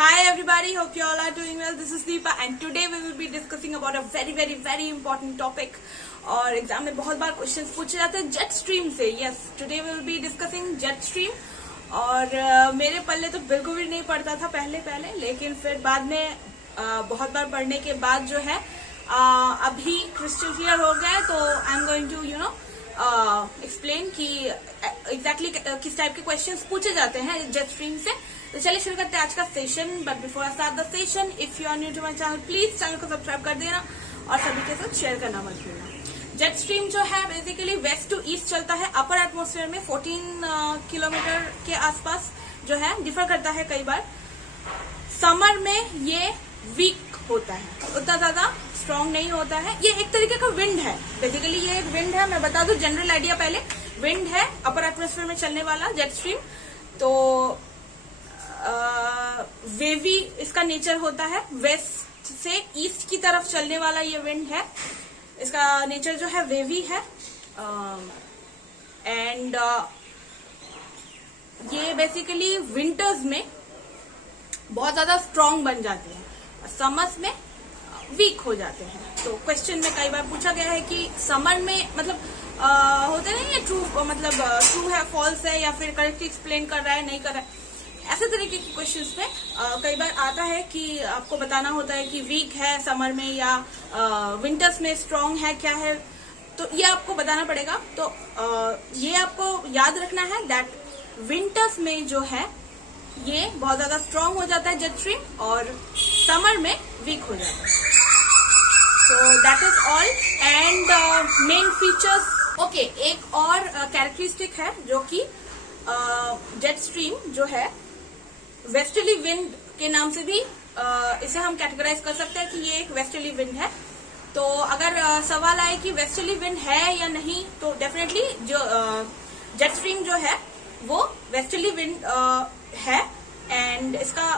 Hi everybody, hope you all are doing well. This is Deepa and today we will be discussing about a very important topic. और exam में बहुत बार questions पूछे जाते हैं jet stream से. Yes, today we will be discussing jet stream. और मेरे पल्ले तो बिल्कुल भी नहीं पड़ता था पहले, लेकिन फिर बाद में बहुत बार पढ़ने के बाद जो है अभी क्रिस्टल क्लियर हो गया है. तो I am going to explain कि एग्जैक्टली किस टाइप के क्वेश्चंस पूछे जाते हैं जेट स्ट्रीम से. तो चलिए शुरू करते हैं आज का session. But before I start the session, if you are new to my channel, please channel को सब्सक्राइब कर देना और सभी के साथ शेयर करना मत भूलना. जेट स्ट्रीम जो है बेसिकली वेस्ट टू ईस्ट चलता है अपर एटमॉस्फेयर में 14 किलोमीटर के आसपास जो है. डिफर करता है कई बार. समर में ये वीक होता है, उतना ज्यादा स्ट्रांग नहीं होता है. ये एक तरीके का विंड है. बेसिकली ये एक विंड है. मैं बता दूं जनरल आइडिया पहले. विंड है अपर एटमॉस्फेयर में चलने वाला जेट स्ट्रीम. तो वेवी इसका नेचर होता है. वेस्ट से ईस्ट की तरफ चलने वाला ये विंड है. इसका नेचर जो है वेवी है. एंड ये बेसिकली विंटर्स में बहुत ज्यादा स्ट्रांग बन जाते हैं, समर्स में वीक हो जाते हैं. तो क्वेश्चन में कई बार पूछा गया है कि समर में मतलब होते नहीं ये ट्रू मतलब ट्रू है फॉल्स है या फिर करेक्टली एक्सप्लेन कर रहा है नहीं कर रहा है. ऐसे तरीके के क्वेश्चंस में कई बार आता है कि आपको बताना होता है कि वीक है समर में या विंटर्स में स्ट्रांग है क्या है. तो ये आपको बताना पड़ेगा. तो ये आपको याद रखना है दैट विंटर्स में जो है ये बहुत ज्यादा स्ट्रांग हो जाता है जेट स्ट्रीम और समर में वीक हो जाता है. So that is all. And main features. Okay, एक और कैरेक्टरिस्टिक है जो कि जेट स्ट्रीम जो है वेस्टर्ली विंड के नाम से भी इसे हम कैटेगराइज कर सकते हैं कि ये एक वेस्टर्ली विंड है. तो अगर सवाल आए कि वेस्टर्ली विंड है या नहीं, तो डेफिनेटली जो जेट स्ट्रीम जो है वो वेस्टर्ली विंड है. एंड इसका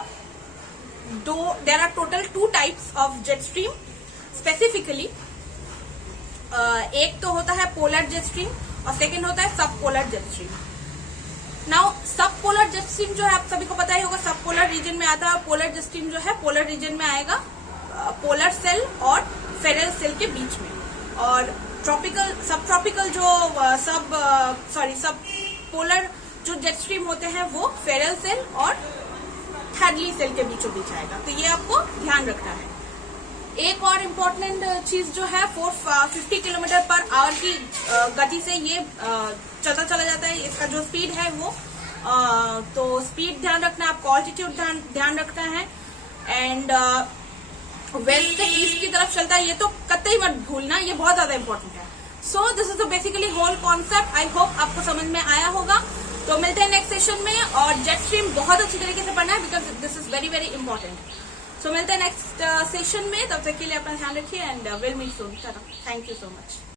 there are total 2 types of jet stream specifically. एक तो होता है पोलर जेट स्ट्रीम और सेकेंड होता है sub polar jet stream. Now sub polar jet stream जो है आप सभी को पता ही होगा सब पोलर रीजन में आता है. पोलर जेट स्ट्रीम जो है पोलर रीजन में आएगा पोलर सेल और फेरल सेल के बीच में. और ट्रॉपिकल सब ट्रॉपिकल जो सब पोलर जो जेट स्ट्रीम होते हैं वो फेरल सेल और हैडली सेल के बीचों बीच आएगा. तो ये आपको ध्यान रखना है. एक और इम्पोर्टेंट चीज जो है 450 किलोमीटर पर आवर की गति से ये चलता चला जाता है. इसका जो स्पीड है वो तो स्पीड ध्यान रखना है आपको. ऑल्टीट्यूड ध्यान रखना है. एंड वेस्ट से ईस्ट की तरफ चलता है, ये तो कतई मत भूलना, ये बहुत ज्यादा इम्पोर्टेंट है. So this is the basically whole concept. I hope आपको समझ में आया होगा. तो मिलते हैं नेक्स्ट सेशन में. और जेट स्ट्रीम बहुत अच्छी तरीके से पढ़ना है because this is very important. So मिलते हैं नेक्स्ट सेशन में. तब तक के लिए अपना ध्यान रखिए and will meet soon. Thank you so much.